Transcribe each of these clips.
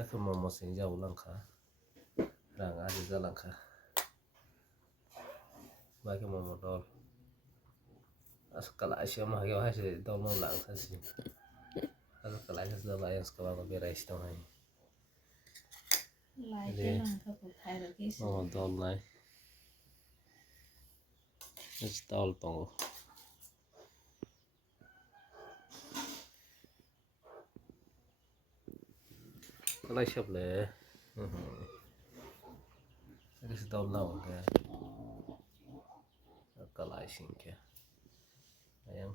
Aku mau senja ulang kah? Rang ada jalan kah? Bagi mau modal. Asal Asia mah kau hasil dol mau lang sih. Asal Asia dol ayam sekarang kau beres dong hai. Jadi mau dol lai. It's dol tong. Kalau siap le. Ini dol lau ke. Kalau Asia ke. Ayam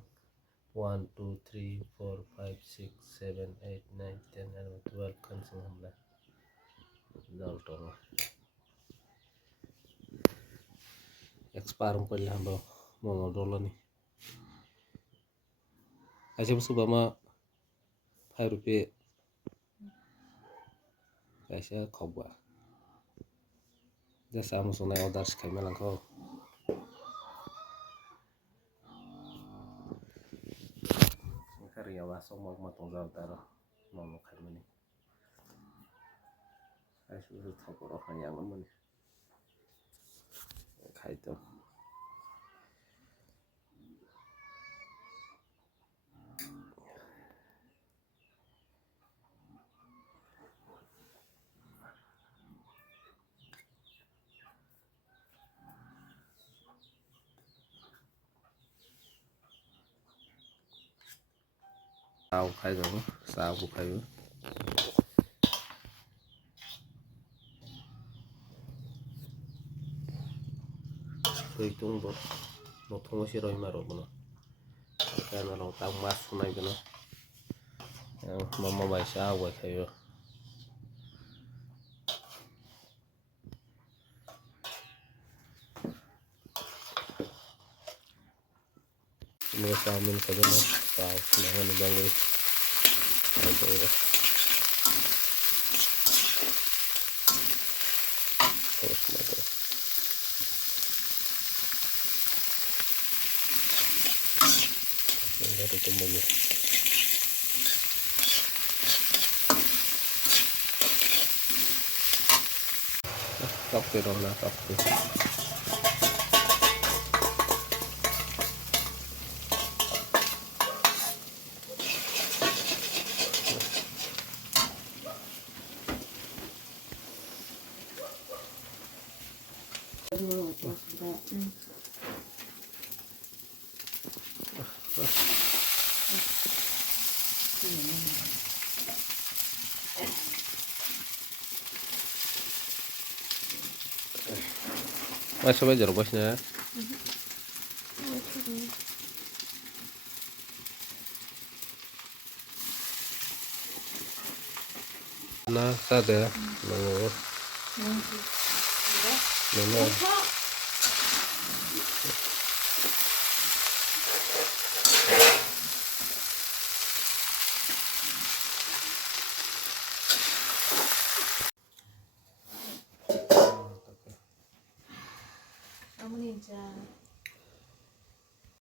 1, 2, 3, 4, 5, 6, 7, 8, 9, 10, 11, 12 kan semua dol tong. Expire pun lah mau dol ni. Asyik sudah mah Rp5 Asyik khobwa. Jasa musuh order sekali malang kau. Kari ya wasong mau matong jauh taro mau makan mana? Asyik sudah kokborok hanya mana? Kai tu. Sao khai rồi, sao cũng khai rồi. Tôi chung một thùng xí rồi mà rồi nó. Cái nó lòng tao mát xuống này cái nó. Mà bài sao vậy khai rồi. Ini sao mình khai nó sao nó hơn bang đi. Rồi. Terus macam. Dari kembali. Kapte dong lah kapte. Masuk aja robosnya. Nah, sada. Nah.